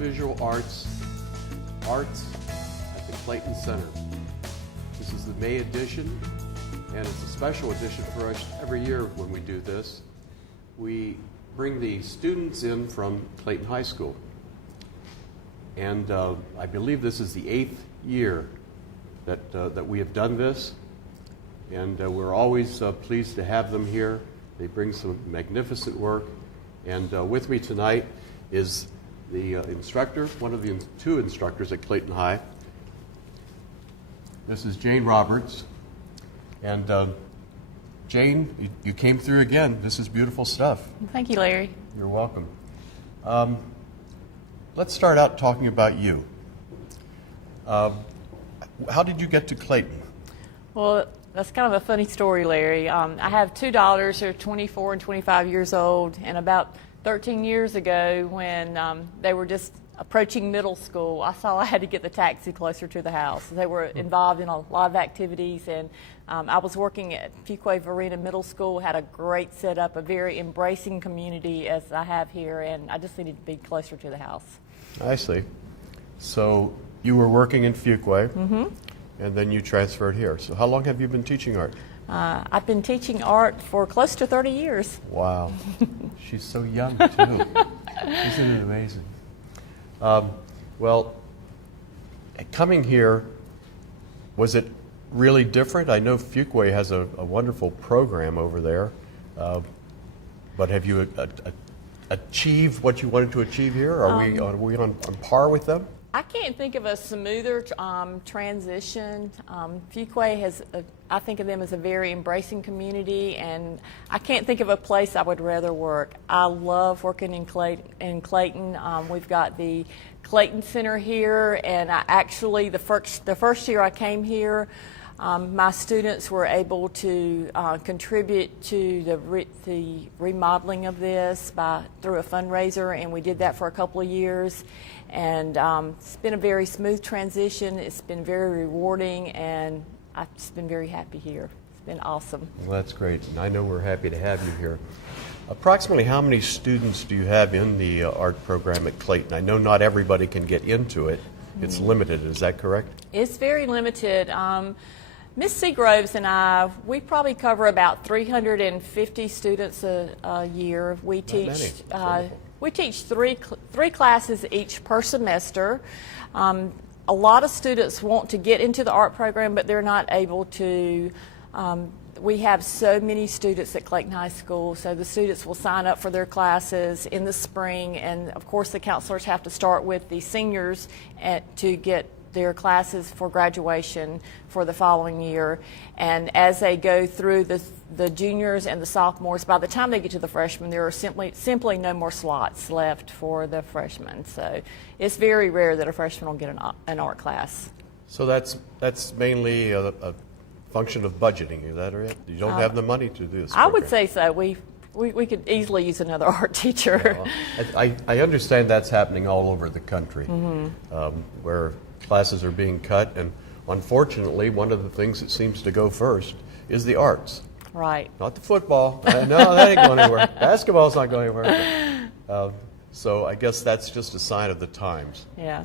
Visual Arts at the Clayton Center. This is the May edition, and it's a special edition for us every year when we do this. We bring the students in from Clayton High School. And I believe this is the 8th year that we have done this. And we're always pleased to have them here. They bring some magnificent work. And with me tonight is the instructor, one of the two instructors at Clayton High. This is Jane Roberts. And Jane, you came through again. This is beautiful stuff. Thank you, Larry. You're welcome. Let's start out talking about you. How did you get to Clayton? Well, that's kind of a funny story, Larry. I have two daughters who are 24 and 25 years old, and about 13 years ago when they were just approaching middle school, I saw I had to get the taxi closer to the house. They were involved in a lot of activities, and I was working at Fuquay-Varina Middle School, had a great setup, a very embracing community as I have here, and I just needed to be closer to the house. I see. So you were working in Fuquay, and then you transferred here. So how long have you been teaching art? I've been teaching art for close to 30 years. Wow. She's so young, too. Isn't it amazing? Well, coming here, was it really different? I know Fuquay has a wonderful program over there, but have you achieved what you wanted to achieve here? Are we on par with them? I can't think of a smoother transition. Fuquay has, I think of them as a very embracing community, and I can't think of a place I would rather work. I love working in Clayton. We've got the Clayton Center here, and I actually, the first year I came here, my students were able to contribute to the remodeling of this through a fundraiser, and we did that for a couple of years. And it's been a very smooth transition. It's been very rewarding, and I've just been very happy here. It's been awesome. Well, that's great, and I know we're happy to have you here. Approximately how many students do you have in the art program at Clayton? I know not everybody can get into it. It's limited, is that correct? It's very limited. Ms. Seagroves and I, we probably cover about 350 students a year. We teach three classes each per semester. A lot of students want to get into the art program, but they're not able to. We have so many students at Clayton High School, so the students will sign up for their classes in the spring, and of course the counselors have to start with the seniors to get their classes for graduation for the following year. And as they go through the juniors and the sophomores, by the time they get to the freshmen, there are simply no more slots left for the freshmen. So it's very rare that a freshman will get an art class. So that's mainly a function of budgeting, is that right? You don't have the money to do this program. I would say so. We could easily use another art teacher. Well, I understand that's happening all over the country, where classes are being cut, and unfortunately, one of the things that seems to go first is the arts. Right. Not the football. No, that ain't going anywhere. Basketball's not going anywhere. So I guess that's just a sign of the times. Yeah.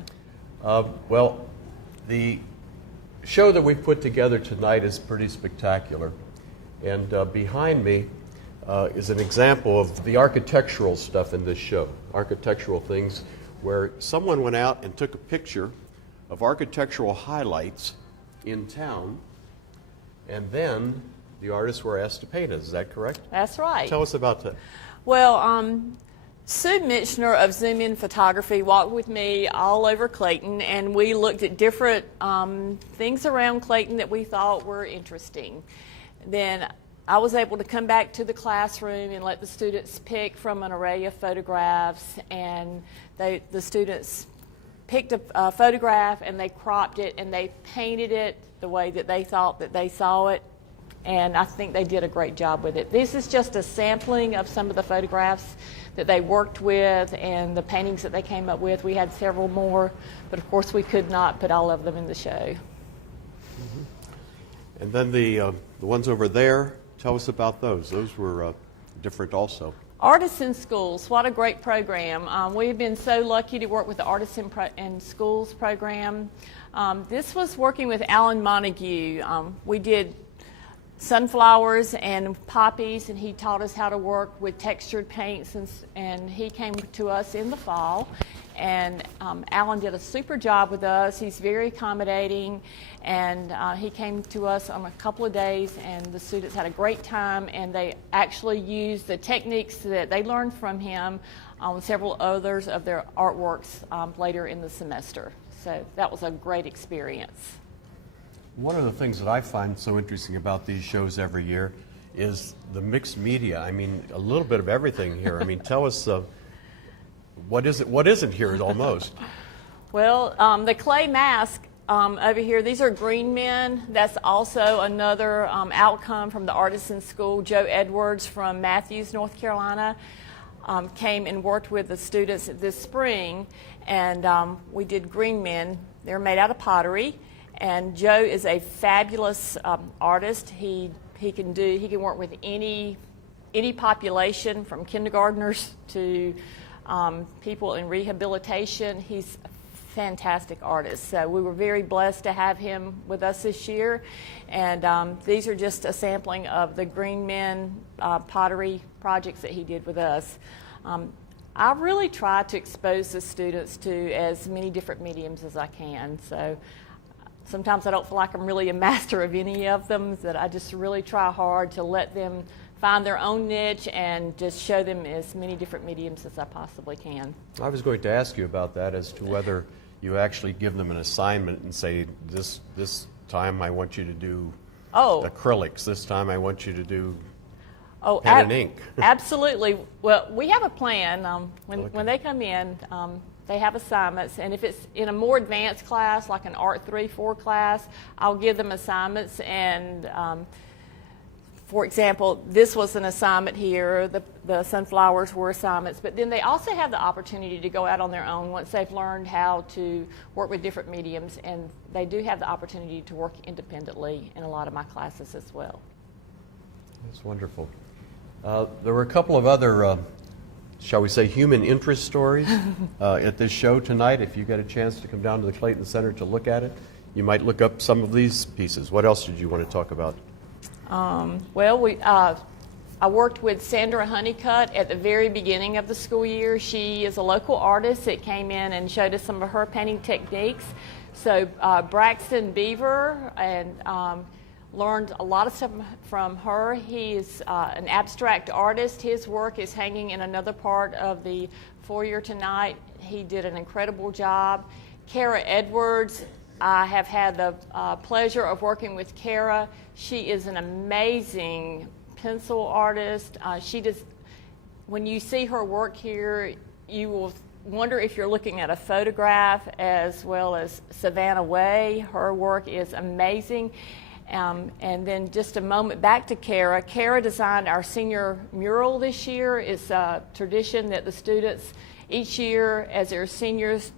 Well, the show that we've put together tonight is pretty spectacular. And behind me is an example of the architectural stuff in this show, architectural things where someone went out and took a picture of architectural highlights in town, and then the artists were asked to paint it. Is that correct? That's right. Tell us about that. Well, Sue Mitchner of Zoom In Photography walked with me all over Clayton, and we looked at different things around Clayton that we thought were interesting. Then I was able to come back to the classroom and let the students pick from an array of photographs, and the students picked a photograph and they cropped it and they painted it the way that they thought that they saw it, and I think they did a great job with it. This is just a sampling of some of the photographs that they worked with and the paintings that they came up with. We had several more, but of course we could not put all of them in the show. And then the ones over there, tell us about those. Those were different also. Artists in Schools, what a great program. We've been so lucky to work with the Artists in Schools program. This was working with Alan Montague. We did sunflowers and poppies, and he taught us how to work with textured paints, and he came to us in the fall. And Alan did a super job with us. He's very accommodating, and he came to us on a couple of days, and the students had a great time, and they actually used the techniques that they learned from him on several others of their artworks later in the semester. So that was a great experience. One of the things that I find so interesting about these shows every year is the mixed media. I mean, a little bit of everything here. I mean, tell us what isn't here almost? Well, the clay mask over here, these are green men. That's also another outcome from the Artists in School. Joe Edwards from Matthews, North Carolina, came and worked with the students this spring, and we did green men. They're made out of pottery, and Joe is a fabulous artist. He can work with any population, from kindergartners to people in rehabilitation. He's a fantastic artist. So we were very blessed to have him with us this year. And these are just a sampling of the Green Men pottery projects that he did with us. I really try to expose the students to as many different mediums as I can. So sometimes I don't feel like I'm really a master of any of them, that I just really try hard to let them find their own niche and just show them as many different mediums as I possibly can. I was going to ask you about that, as to whether you actually give them an assignment and say, this time I want you to do acrylics, this time I want you to do pen and ink. Absolutely. Well, we have a plan. When they come in, they have assignments, and if it's in a more advanced class, like an Art 3-4 class, I'll give them assignments. And for example, this was an assignment here. The sunflowers were assignments, but then they also have the opportunity to go out on their own once they've learned how to work with different mediums, and they do have the opportunity to work independently in a lot of my classes as well. That's wonderful. There were a couple of other, shall we say, human interest stories at this show tonight. If you get a chance to come down to the Clayton Center to look at it, you might look up some of these pieces. What else did you want to talk about? I worked with Sandra Honeycutt at the very beginning of the school year. She is a local artist that came in and showed us some of her painting techniques. So Braxton Beaver and learned a lot of stuff from her. He is an abstract artist. His work is hanging in another part of the foyer tonight. He did an incredible job. Kara Edwards, I have had the pleasure of working with Kara. She is an amazing pencil artist. When you see her work here, you will wonder if you're looking at a photograph, as well as Savannah Way. Her work is amazing. And then just a moment back to Kara. Kara designed our senior mural this year. It's a tradition that the students each year, as their seniors,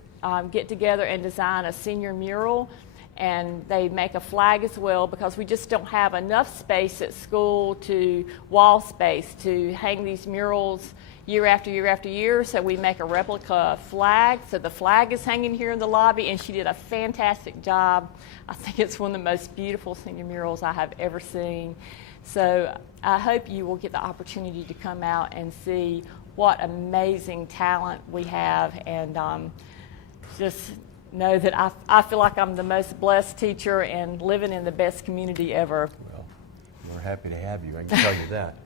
get together and design a senior mural, and they make a flag as well, because we just don't have enough space at school, to wall space, to hang these murals year after year after year. So we make a replica flag. So the flag is hanging here in the lobby, and she did a fantastic job. I think it's one of the most beautiful senior murals I have ever seen. So I hope you will get the opportunity to come out and see what amazing talent we have, and just know that I feel like I'm the most blessed teacher and living in the best community ever. Well, we're happy to have you, I can tell you that.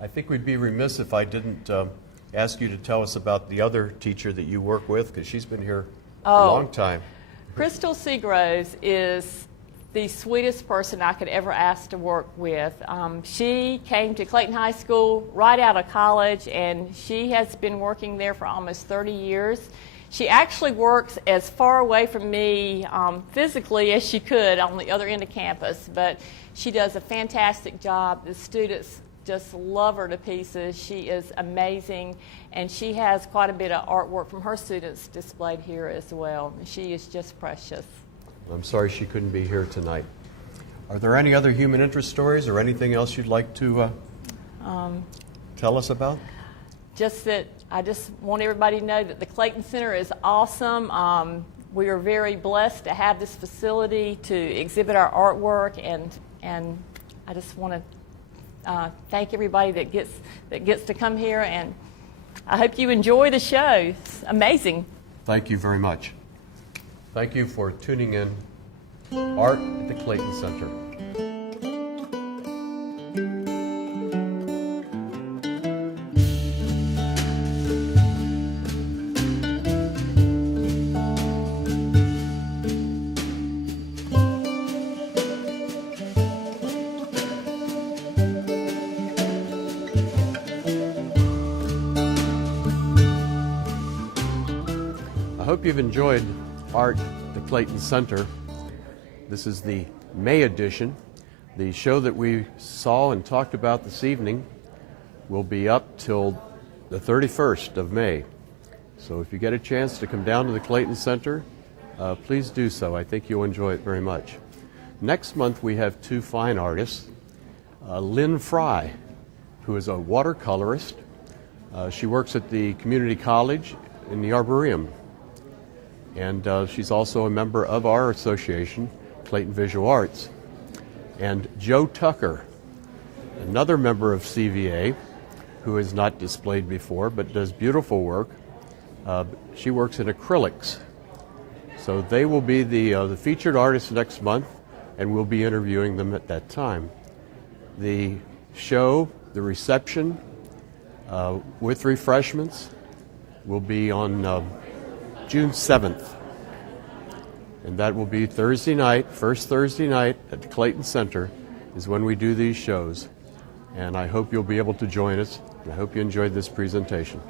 I think we'd be remiss if I didn't ask you to tell us about the other teacher that you work with, because she's been here a long time. Crystal Seagroves is the sweetest person I could ever ask to work with. She came to Clayton High School right out of college, and she has been working there for almost 30 years. She actually works as far away from me physically as she could on the other end of campus, but she does a fantastic job. The students just love her to pieces. She is amazing, and she has quite a bit of artwork from her students displayed here as well. She is just precious. I'm sorry she couldn't be here tonight. Are there any other human interest stories or anything else you'd like to tell us about? just that I just want everybody to know that the Clayton Center is awesome. We are very blessed to have this facility to exhibit our artwork, and I just want to thank everybody that gets to come here, and I hope you enjoy the show. It's amazing. Thank you very much. Thank you for tuning in. Art at the Clayton Center. I hope you've enjoyed Art at the Clayton Center. This is the May edition. The show that we saw and talked about this evening will be up till the 31st of May. So if you get a chance to come down to the Clayton Center, please do so. I think you'll enjoy it very much. Next month we have two fine artists. Lynn Fry, who is a watercolorist. She works at the community college in the Arboretum. And she's also a member of our association, Clayton Visual Arts. And Joe Tucker, another member of CVA, who is not displayed before but does beautiful work. She works in acrylics. So they will be the featured artists next month, and we'll be interviewing them at that time. The show, the reception, with refreshments, will be on June 7th. And that will be Thursday night, first Thursday night at the Clayton Center is when we do these shows. And I hope you'll be able to join us. And I hope you enjoyed this presentation.